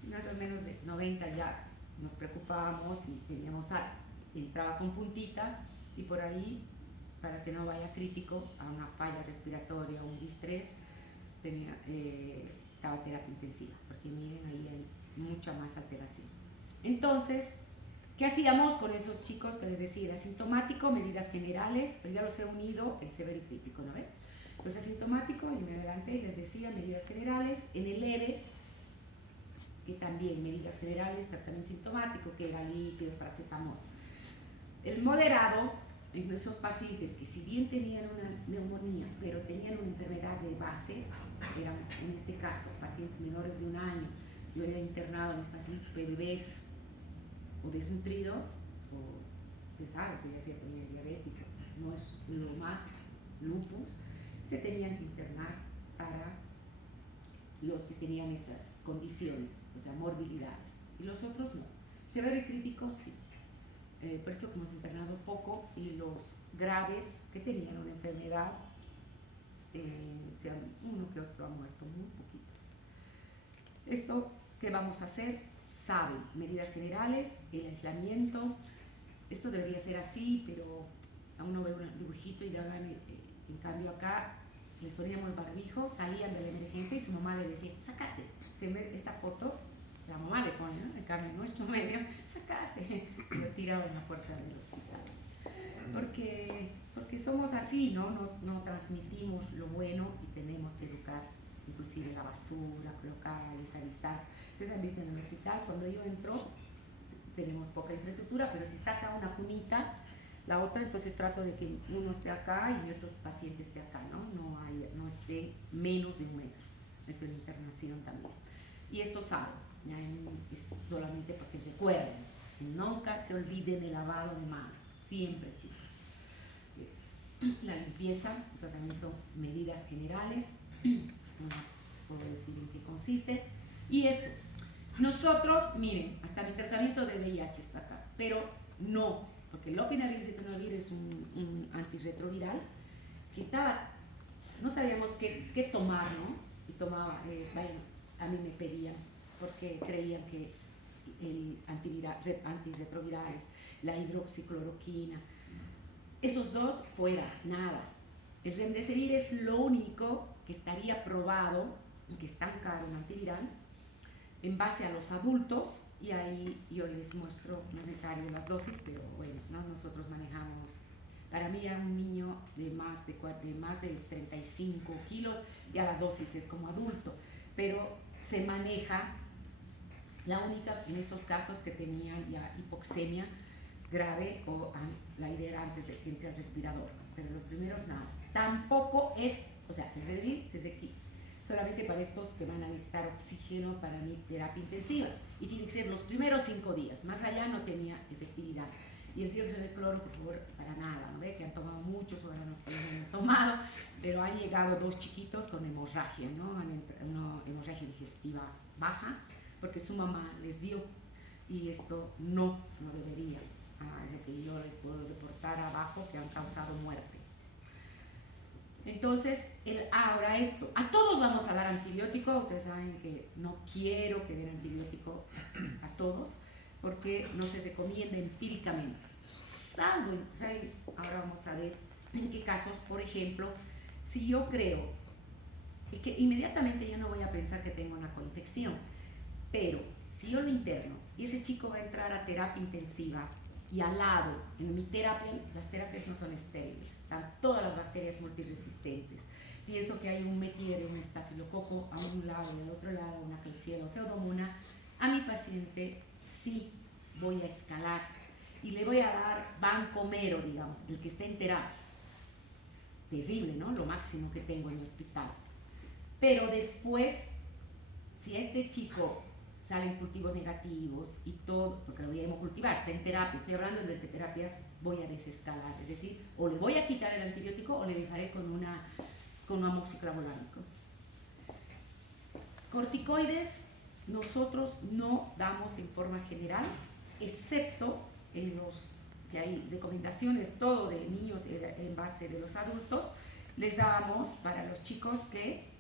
más o menos de 90% ya nos preocupábamos y teníamos entraba con puntitas, y por ahí, para que no vaya crítico a una falla respiratoria o un distrés, estaba terapia intensiva, porque miren, ahí hay mucha más alteración. Entonces, ¿qué hacíamos con esos chicos que les decía? Asintomático, medidas generales, pero ya los he unido, el severo y crítico, ¿no ven? Entonces, asintomático, y me adelanté y les decía medidas generales. En el leve, que también medidas generales, tratamiento sintomático, que era líquidos, paracetamol. El moderado, en esos pacientes que si bien tenían una neumonía, pero tenían una enfermedad de base, eran en este caso pacientes menores de 1 año, yo era internado en estos pacientes bebés, o desnutridos, o se sabe que ya tenía diabéticos, no es lo más lupus, se tenían que internar para los que tenían esas condiciones, o sea, morbilidades, y los otros no. Severo y crítico sí, por eso que hemos internado poco, y los graves que tenían una enfermedad, o sea, uno que otro ha muerto, muy poquitos. Esto, ¿qué vamos a hacer? Saben, medidas generales, el aislamiento, esto debería ser así, pero a uno ve un dibujito y hagan, en cambio acá les poníamos barbijo, salían de la emergencia y su mamá le decía, sácate, esta foto, la mamá le pone, ¿no? En cambio en nuestro medio, sácate, y lo tiraba en la puerta del hospital. Porque somos así, ¿no? No transmitimos lo bueno y tenemos que educar, inclusive la basura, colocar esa distancia. Ustedes han visto en el hospital, cuando yo entro, tenemos poca infraestructura, pero si saca una cunita, la otra, entonces trato de que uno esté acá y otro paciente esté acá, ¿no? No esté menos de 1 metro. Eso es la internación también. Y esto sabe, es solamente para que recuerden, que nunca se olviden el lavado de manos, siempre, chicos. La limpieza, también son medidas generales, no puedo decir en qué consiste. Y esto, nosotros, miren, hasta mi tratamiento de VIH está acá, pero no, porque el lopinavir ritonavir es un antirretroviral que no sabíamos qué tomar, ¿no? Y tomaba, bueno, a mí me pedían, porque creían que el antirretrovirales, la hidroxicloroquina, esos dos fuera, nada. El remdesivir es lo único que estaría probado, y que es tan caro, un antiviral, en base a los adultos, y ahí yo les muestro, no es necesario las dosis, pero bueno, ¿no? Nosotros manejamos, para mí a un niño de más de 35 kilos, ya la dosis es como adulto, pero se maneja, la única en esos casos que tenían ya hipoxemia grave o la idea era antes de que entre al respirador, pero los primeros nada. Tampoco es, o sea, el Redrix es aquí, solamente para estos que van a necesitar oxígeno para mi terapia intensiva, y tiene que ser los primeros 5 días, más allá no tenía efectividad. Y el dióxido de cloro, por favor, para nada, ¿no ve? Que han tomado muchos, ahora no han tomado, pero han llegado 2 chiquitos con hemorragia, ¿no? Una hemorragia digestiva baja, porque su mamá les dio, y esto no debería. Que yo les puedo reportar abajo que han causado muerte. Entonces, ahora esto, a todos vamos a dar antibiótico, ustedes saben que no quiero que den antibiótico a todos, porque no se recomienda empíricamente, salvo, ¿saben? Ahora vamos a ver en qué casos, por ejemplo, si yo creo que inmediatamente yo no voy a pensar que tengo una coinfección, pero si yo lo interno y ese chico va a entrar a terapia intensiva, y al lado, en mi terapia, las terapias no son estériles, están todas las bacterias multiresistentes. Pienso que hay un Metiere, un estafilococo a un lado y al otro lado, una Klebsiella o Pseudomonas. A mi paciente sí voy a escalar y le voy a dar vancomero, digamos, el que esté en terapia. Terrible, ¿no? Lo máximo que tengo en el hospital. Pero después, si a este chico salen cultivos negativos y todo, porque lo voy a hemocultivar, está en terapia, estoy hablando de que terapia voy a desescalar, es decir, o le voy a quitar el antibiótico o le dejaré con un amoxiclavulánico. Corticoides nosotros no damos en forma general, excepto en los que hay recomendaciones, todo de niños en base de los adultos, les damos para los chicos que...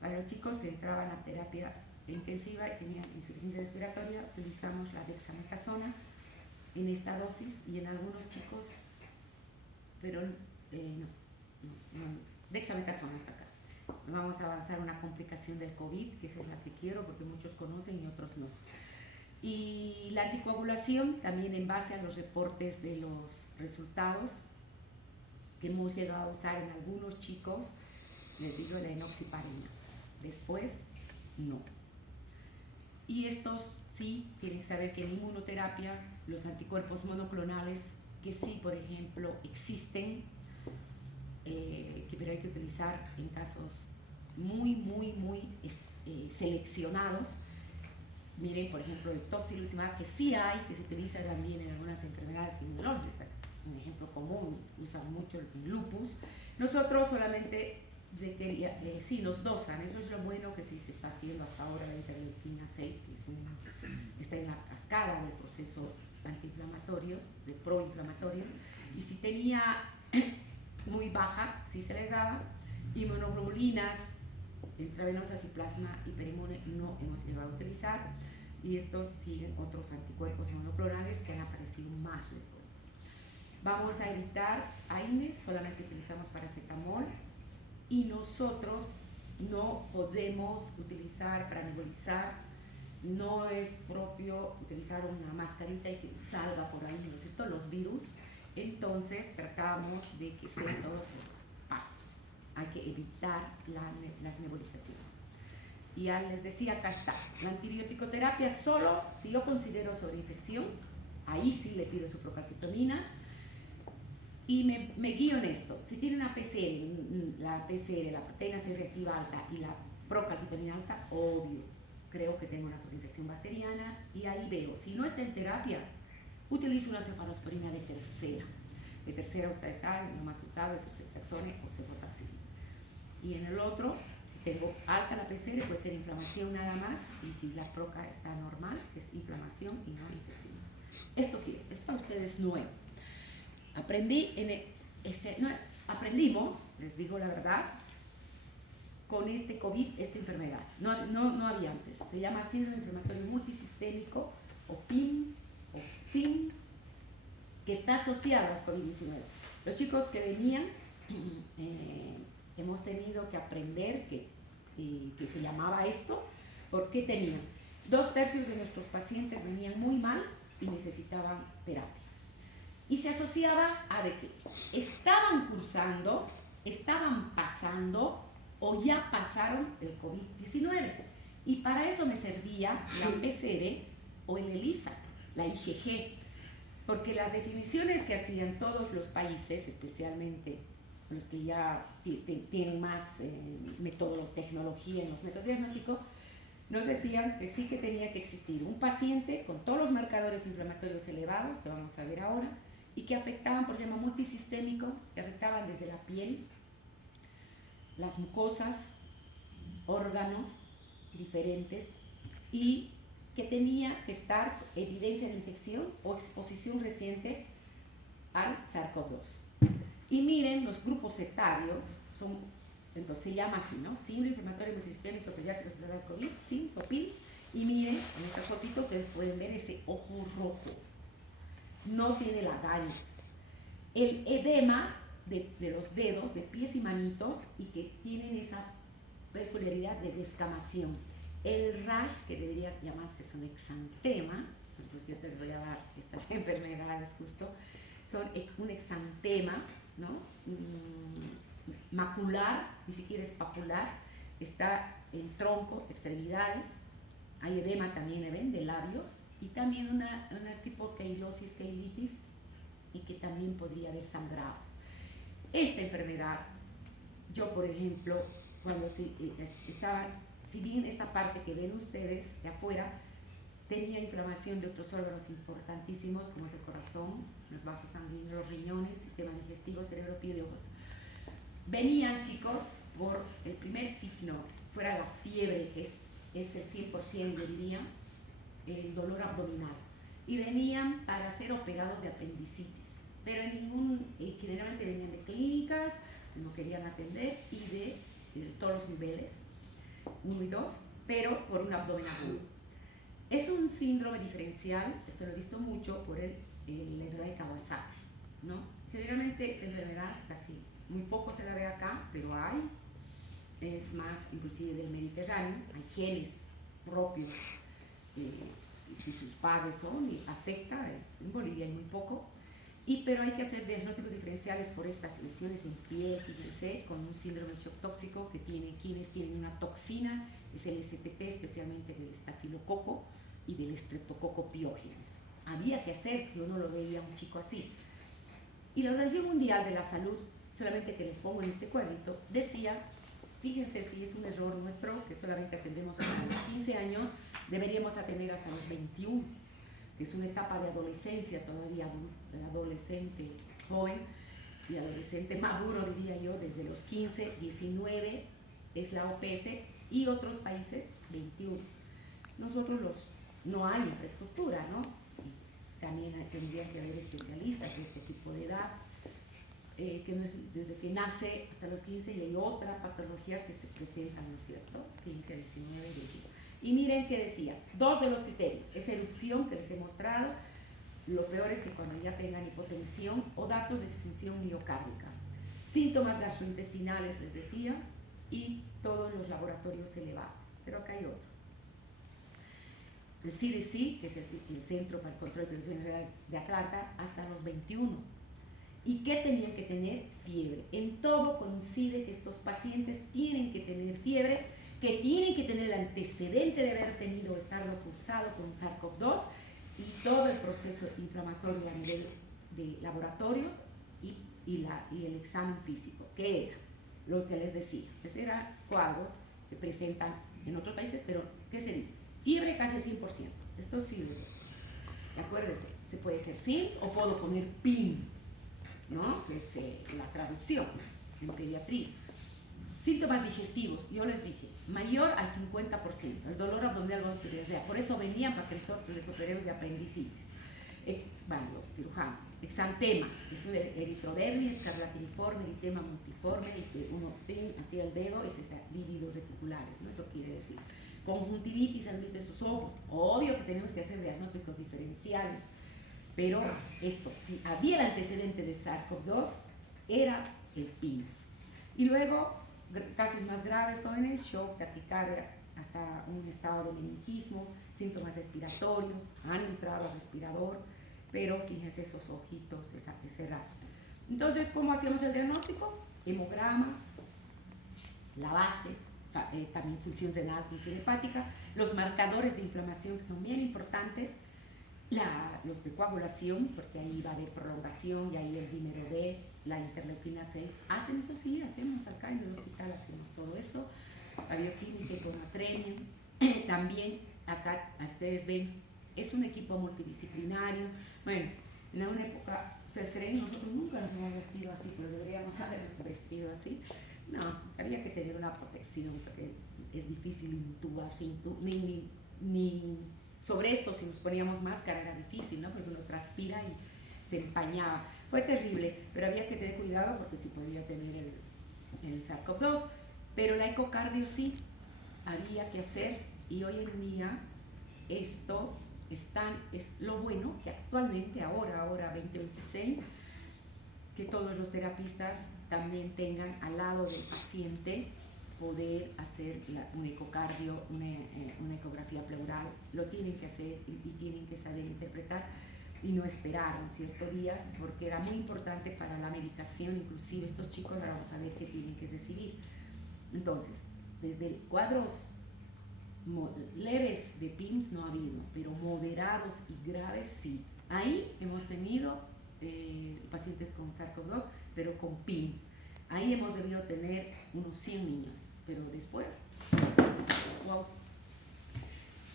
Para los chicos que entraban a terapia intensiva y tenían insuficiencia respiratoria, utilizamos la dexametasona en esta dosis, y en algunos chicos, pero dexametasona hasta acá. Vamos a avanzar una complicación del COVID, que esa es la que quiero, porque muchos conocen y otros no. Y la anticoagulación, también en base a los reportes de los resultados que hemos llegado a usar en algunos chicos, les digo la enoxaparina. Después, no. Y estos sí tienen que saber que en inmunoterapia los anticuerpos monoclonales, que sí, por ejemplo, existen, pero hay que utilizar en casos muy seleccionados. Miren, por ejemplo, el tocilizumab, que sí hay, que se utiliza también en algunas enfermedades inmunológicas. Un ejemplo común, usan mucho el lupus. Nosotros solamente sí, los dosan, eso es lo bueno que sí se está haciendo hasta ahora. La interleuquina 6, que está en la cascada del proceso antiinflamatorios, de proinflamatorios, y si tenía muy baja, sí se les daba. Inmunoglobulinas intravenosas y plasma hiperinmune no hemos llegado a utilizar, y estos siguen otros anticuerpos monoclonales que han aparecido más riesgos. Vamos a evitar AINES, solamente utilizamos paracetamol, y nosotros no podemos utilizar para nebulizar, no es propio utilizar una mascarita y que salga por ahí, ¿no es cierto?, los virus. Entonces tratamos de que sea todo paz. Hay que evitar las nebulizaciones. Y ya les decía, acá está, la antibiótico-terapia solo si yo considero sobreinfección, ahí sí le pido su procalcitonina. Y me guío en esto. Si tiene una PCR, la proteína C reactiva alta y la procalcitonina alta, obvio, creo que tengo una sobreinfección bacteriana, y ahí veo. Si no está en terapia, utilizo una cefalosporina de tercera. De tercera, ustedes saben, lo más usado es oxetraxone o cefotaxime. Y en el otro, si tengo alta la PCR, puede ser inflamación nada más, y si la proca está normal, es inflamación y no infección. Esto quiero, es para ustedes nuevo. Aprendimos, les digo la verdad, con este COVID, esta enfermedad. No había antes. Se llama síndrome inflamatorio multisistémico, o PIMS, o FIMS, que está asociado al COVID-19. Los chicos que venían, hemos tenido que aprender que que se llamaba esto, porque tenían 2/3 de nuestros pacientes venían muy mal y necesitaban terapia. Y se asociaba a de que estaban cursando, estaban pasando o ya pasaron el COVID-19. Y para eso me servía la PCR o el ELISA, la IgG, porque las definiciones que hacían todos los países, especialmente los que ya tienen más tecnología en los métodos diagnósticos, nos decían que sí que tenía que existir un paciente con todos los marcadores inflamatorios elevados, que vamos a ver ahora, y que afectaban por tema multisistémico, que afectaban desde la piel, las mucosas, órganos diferentes, y que tenía que estar evidencia de infección o exposición reciente al SARS-CoV-2. Y miren, los grupos etarios son, entonces se llama así, ¿no? Síndrome inflamatorio multisistémico pediátrico asociado al COVID, SIMS o PILS. Y miren, en estas fotitos ustedes pueden ver ese ojo rojo. No tiene lagañas. El edema de los dedos, de pies y manitos, y que tienen esa peculiaridad de descamación. El rash, que debería llamarse es un exantema, porque yo te les voy a dar estas enfermedades justo, son un exantema, ¿no? Macular, ni siquiera es papular, está en tronco, extremidades, hay edema también, ¿ven? De labios, y también una tipo queilosis, queilitis, y que también podría haber sangrados. Esta enfermedad, yo por ejemplo, cuando estaba, si bien esta parte que ven ustedes de afuera, tenía inflamación de otros órganos importantísimos, como es el corazón, los vasos sanguíneos, los riñones, sistema digestivo, cerebro, piel y ojos. Venían, chicos, por el primer signo, fuera la fiebre, que es el 100%, yo diría, el dolor abdominal. Y venían para ser operados de apendicitis, pero generalmente venían de clínicas, no querían atender, y de todos los niveles, 1 y 2, pero por un abdomen agudo. Es un síndrome diferencial, esto lo he visto mucho por la enfermedad de Kawasaki, ¿no? Generalmente esta enfermedad casi muy poco se la ve acá, pero hay, es más inclusive del Mediterráneo, hay genes propios, si sus padres son, y afecta, en Bolivia hay muy poco, pero hay que hacer diagnósticos diferenciales por estas lesiones en piel, fíjense, con un síndrome de shock tóxico que quienes tienen una toxina, es el STT, especialmente del estafilococo y del streptococo piógenes. Había que hacer, que uno lo veía un chico así. Y la Organización Mundial de la Salud, solamente que les pongo en este cuadrito, decía, fíjense si es un error nuestro, que solamente atendemos hasta los 15 años, deberíamos atender hasta los 21, que es una etapa de adolescencia todavía, adolescente joven y adolescente maduro, diría yo, desde los 15, 19 es la OPS, y otros países 21. Nosotros no hay infraestructura, ¿no? Y también tendría que haber especialistas de este tipo de edad, que no es desde que nace hasta los 15, y hay otras patologías que se presentan, ¿no es cierto? 15, 19, 21. Y miren qué decía, 2 de los criterios, esa erupción que les he mostrado, lo peor es que cuando ya tengan hipotensión o datos de disfunción miocárdica, síntomas gastrointestinales les decía, y todos los elevados. Pero acá hay otro. El CDC, que es el Centro para el Control de Enfermedades de Atlanta, hasta los 21. ¿Y qué tenían que tener? Fiebre. En todo coincide que estos pacientes tienen que tener fiebre, que tienen que tener el antecedente de haber tenido o estarlo cursado con SARS-CoV-2 y todo el proceso inflamatorio a nivel de laboratorios y el examen físico. ¿Qué era? Lo que les decía, pues eran cuadros que presentan en otros países, pero ¿qué se dice? Fiebre casi al 100%. Esto sirve. Acuérdense, se puede ser SIMS o puedo poner PIMS, ¿no? Que es la traducción en pediatría. Síntomas digestivos, yo les dije, mayor al 50%. El dolor abdominal vamos a decir, por eso venían para que nosotros les operemos de apendicitis. Los cirujanos. Exantema, es un eritrodermis, escarlatiniforme, eritema multiforme, y que uno hacía el dedo, es esa lívidos reticulares, ¿no? Eso quiere decir. Conjuntivitis, han visto esos ojos. Obvio que tenemos que hacer diagnósticos diferenciales, pero esto, si había el antecedente de SARS-CoV-2, era el PIMS. Y luego casos más graves, jóvenes, shock, taquicardia, hasta un estado de meningismo, síntomas respiratorios, han entrado al respirador, pero fíjense esos ojitos, ese rash. Entonces, ¿cómo hacemos el diagnóstico? Hemograma, la base, también función renal, función hepática, los marcadores de inflamación que son bien importantes, los de coagulación, porque ahí va a haber prolongación y ahí el dímero D, la interleuquina 6. Hacen eso, sí, hacemos acá en el hospital, hacemos todo esto, la bioquímica, hiponatremia. También acá, ustedes ven, es un equipo multidisciplinario. Bueno, en una época, ustedes creen, nosotros nunca nos hemos vestido así, pero deberíamos habernos vestido así. No, había que tener una protección, porque es difícil intubar, ni sobre esto, si nos poníamos máscara era difícil, ¿no? Porque uno transpira y se empañaba. Fue terrible, pero había que tener cuidado porque sí podía tener el SARS-CoV-2. Pero la ecocardio sí, había que hacer, y hoy en día esto es lo bueno que actualmente, ahora 2026, que todos los terapistas también tengan al lado del paciente poder hacer un ecocardio, una ecografía pleural. Lo tienen que hacer y tienen que saber interpretar y no esperaron ciertos días porque era muy importante para la medicación. Inclusive estos chicos ahora vamos a ver qué tienen que recibir. Entonces, desde cuadros leves de PIMS no ha habido, pero moderados y graves sí. Ahí hemos tenido pacientes con SARS-CoV-2, pero con PIMS. Ahí hemos debido tener unos 100 niños, pero después, wow.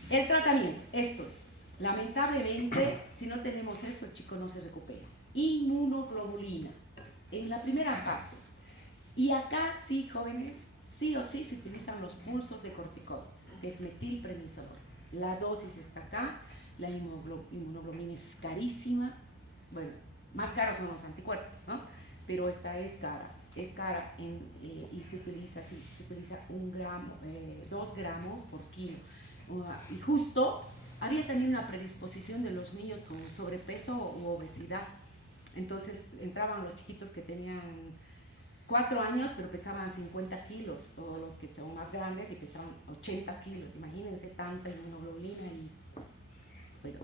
El tratamiento, esto es, lamentablemente, si no tenemos esto, el chico no se recupera. Inmunoglobulina, en la primera fase. Y acá sí, jóvenes, sí o sí se utilizan los pulsos de corticoides, que es metilprednisolona. La dosis está acá, la inmunoglobulina es carísima, bueno, más caros son los anticuerpos, ¿no? Pero esta es cara y se utiliza 2 gramos por kilo. Y justo había también una predisposición de los niños con sobrepeso u obesidad. Entonces entraban los chiquitos que tenían 4 años pero pesaban 50 kilos, o los que son más grandes y pesaban 80 kilos. Imagínense tanta inmunoglobulina. Y bueno,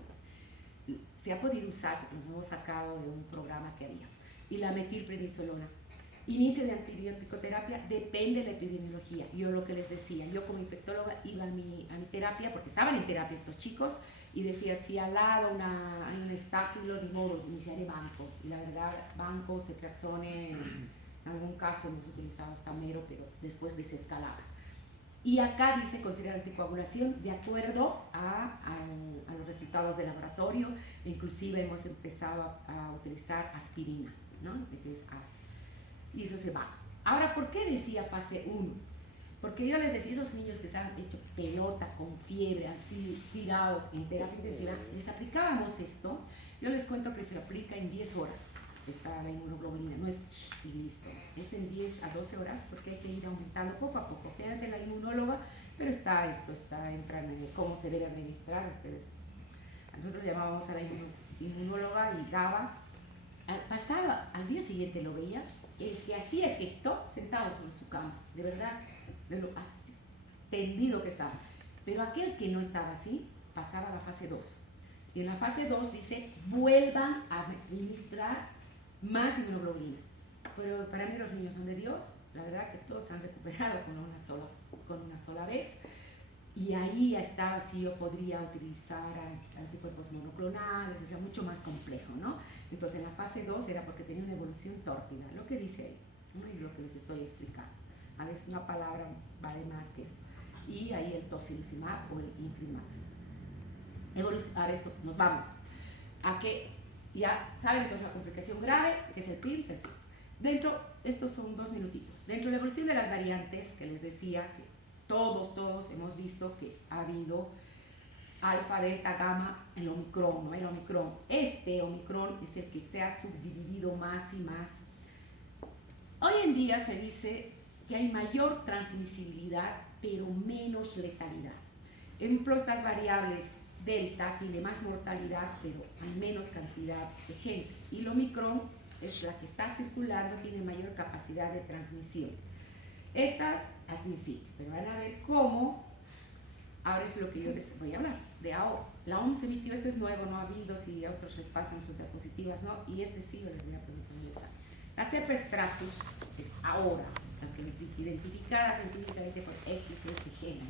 se ha podido usar, lo hemos sacado de un programa que había. Y la metilprednisolona. Inicio de antibiótico-terapia depende de la epidemiología. Yo lo que les decía, yo como infectóloga iba a mi terapia, porque estaban en terapia estos chicos, y decía, si al lado hay un estáfilo, digo, iniciaré banco. Y la verdad, banco, cetraxone, en algún caso hemos utilizado hasta mero, pero después desescalaba. Y acá dice considerar anticoagulación de acuerdo a los resultados de laboratorio. Inclusive hemos empezado a utilizar aspirina, ¿no? Que es y eso se va. Ahora, ¿por qué decía fase 1? Porque yo les decía, esos niños que estaban hechos pelota, con fiebre, así, tirados en terapia intensiva, les aplicábamos esto. Yo les cuento que se aplica en 10 horas, está la inmunoglobulina, no es y listo, es en 10 a 12 horas porque hay que ir aumentando poco a poco. Quédate la inmunóloga, pero entran en cómo se debe administrar ustedes. Nosotros llamábamos a la inmunóloga y daba, al día siguiente lo veía, el que hacía efecto sentado sobre su cama, de verdad, de lo tendido que estaba. Pero aquel que no estaba así, pasaba a la fase 2. Y en la fase 2 dice, vuelvan a administrar más inmunoglobulina. Pero para mí los niños son de Dios, la verdad que todos se han recuperado con una sola vez. Y ahí ya estaba, si yo podría utilizar anticuerpos monoclonales, o sea, mucho más complejo, ¿no? Entonces en la fase 2 era porque tenía una evolución tórpida, lo que dice ahí, ¿no? Y lo que les estoy explicando. A veces una palabra vale más que eso. Y ahí el tocilizumab o el Inflimax. A ver, nos vamos a que ya saben, entonces la complicación grave, que es el PIMS, el SIP. Estos son 2 minutitos. Dentro de la evolución de las variantes, que les decía que todos hemos visto que ha habido alfa, delta, gamma, el omicron, ¿no? El omicron. Este omicron es el que se ha subdividido más y más. Hoy en día se dice que hay mayor transmisibilidad, pero menos letalidad. Ejemplo, estas variables delta tiene más mortalidad, pero hay menos cantidad de gente. Y el omicron es la que está circulando, tiene mayor capacidad de transmisión. Estas al principio, pero van a ver cómo, ahora es lo que yo les voy a hablar, de ahora. La OMS emitió, esto es nuevo, no ha habido, si a otros les pasan sus diapositivas, ¿no? Y sí yo les voy a preguntar un examen. La cepa stratus es ahora, la que les dije, identificada científicamente por X, género.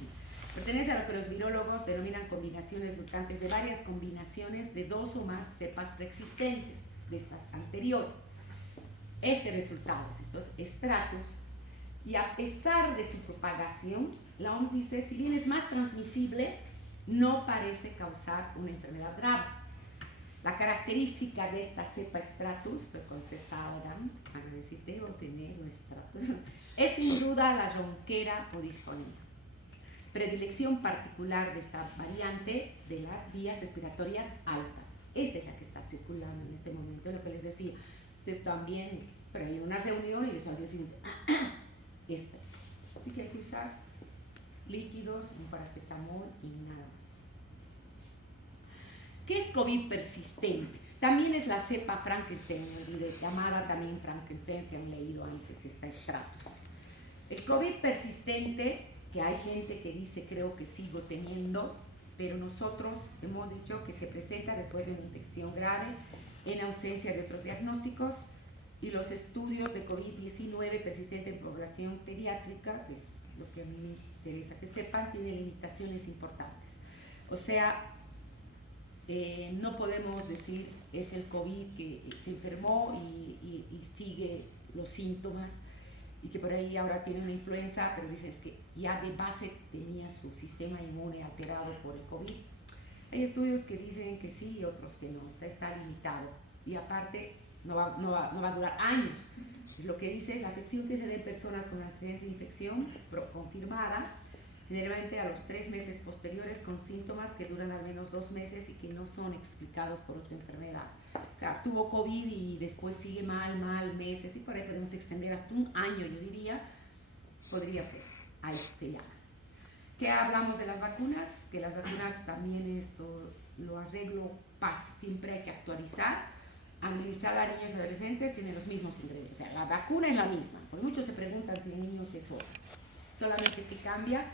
Pertenece a lo que los virólogos denominan combinaciones mutantes de varias combinaciones de 2 o más cepas preexistentes de estas anteriores. Este resultado es estos estratos, y a pesar de su propagación, la OMS dice, si bien es más transmisible, no parece causar una enfermedad grave. La característica de esta cepa stratus, pues cuando ustedes salgan, van a decir, debo tener un stratus, es sin duda la ronquera o disfonía. Predilección particular de esta variante de las vías respiratorias altas. Esta es la que está circulando en este momento, lo que les decía. Ustedes también, pero hay una reunión y les van a decir, esta. Así que hay que usar líquidos, un paracetamol y nada más. ¿Qué es COVID persistente? También es la cepa Frankenstein, llamada también Frankenstein, que han leído antes, esta stratus. El COVID persistente, que hay gente que dice, creo que sigo teniendo, pero nosotros hemos dicho que se presenta después de una infección grave, en ausencia de otros diagnósticos, y los estudios de COVID-19 persistente en población pediátrica, que es lo que a mí me interesa que sepan, tienen limitaciones importantes. O sea, no podemos decir es el COVID que se enfermó y sigue los síntomas y que por ahí ahora tiene una influenza, pero dices que ya de base tenía su sistema inmune alterado por el COVID. Hay estudios que dicen que sí y otros que no, está limitado y aparte no va a durar años. Lo que dice es la afección que se da en personas con antecedentes de infección confirmada, generalmente a los 3 meses posteriores con síntomas que duran al menos 2 meses y que no son explicados por otra enfermedad. Claro, tuvo COVID y después sigue mal, meses, y por ahí podemos extender hasta un año, yo diría, podría ser, a eso se llama. ¿Qué hablamos de las vacunas? Que las vacunas también esto lo arreglo siempre hay que actualizar. Administrada a niños y adolescentes tiene los mismos ingredientes, o sea, la vacuna es la misma, porque muchos se preguntan si en niños es otra, solamente que cambia,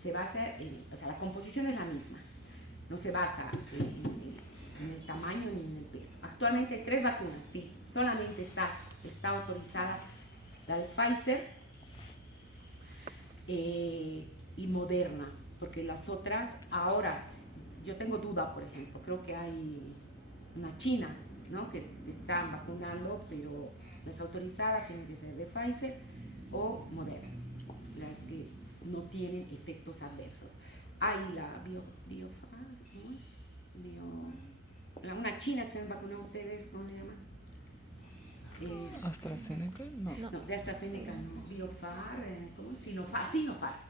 se basa o sea, la composición es la misma, no se basa en el tamaño ni en el peso. Actualmente hay 3 vacunas, sí, solamente está autorizada la de Pfizer y Moderna, porque las otras ahora, yo tengo duda, por ejemplo, creo que hay una China, ¿no?, que están vacunando, pero las autorizadas tienen que ser de Pfizer o Moderna, las que no tienen efectos adversos. Hay la una China que se han vacunado ustedes, ¿cómo le llaman? ¿AstraZeneca? No, de AstraZeneca, no. Biofar, Sinofar.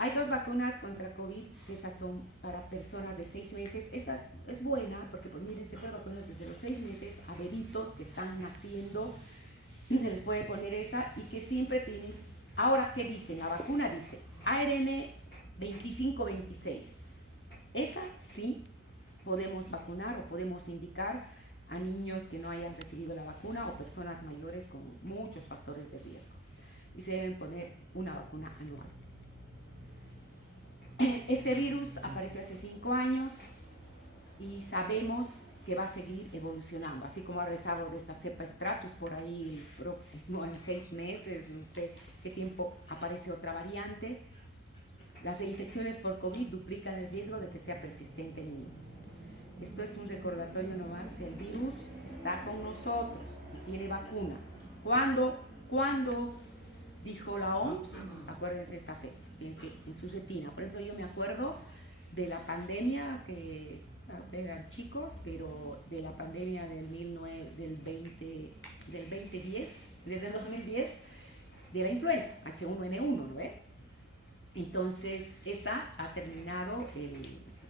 Hay 2 vacunas contra COVID, esas son para personas de 6 meses. Esa es buena porque, pues miren, se pueden vacunar desde los 6 meses a bebitos que están naciendo, se les puede poner esa y que siempre tienen. Ahora, ¿qué dice? La vacuna dice ARN 2526. Esa sí podemos vacunar o podemos indicar a niños que no hayan recibido la vacuna o personas mayores con muchos factores de riesgo. Y se deben poner una vacuna anual. Este virus apareció hace 5 años y sabemos que va a seguir evolucionando, así como ha regresado de esta cepa stratus por ahí próximo en 6 meses, no sé qué tiempo aparece otra variante. Las reinfecciones por COVID duplican el riesgo de que sea persistente en niños. Esto es un recordatorio nomás que el virus está con nosotros y tiene vacunas. ¿Cuándo dijo la OMS? Acuérdense esta fecha, en su retina. Por ejemplo, yo me acuerdo de la pandemia, que eran chicos, pero de la pandemia del 2010, desde 2010, de la influenza, H1N1, ¿no ve? Entonces, esa ha terminado,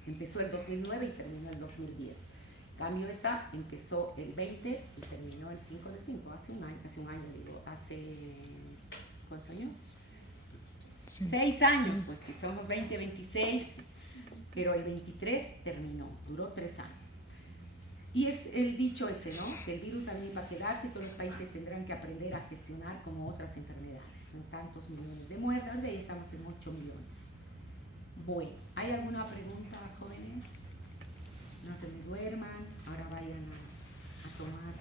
empezó el 2009 y terminó el 2010. En cambio, esta empezó el 20 y terminó el 5 de 5, hace un año, hace ¿cuántos años? Sí. 6 años, pues si somos 20, 26, pero el 23 terminó, duró 3 años. Y es el dicho ese, ¿no? Que el virus también va a quedarse y todos los países tendrán que aprender a gestionar como otras enfermedades. Son tantos millones de muertes, de ahí estamos en 8 millones. Bueno, ¿hay alguna pregunta, jóvenes? No se me duerman, ahora vayan a tomar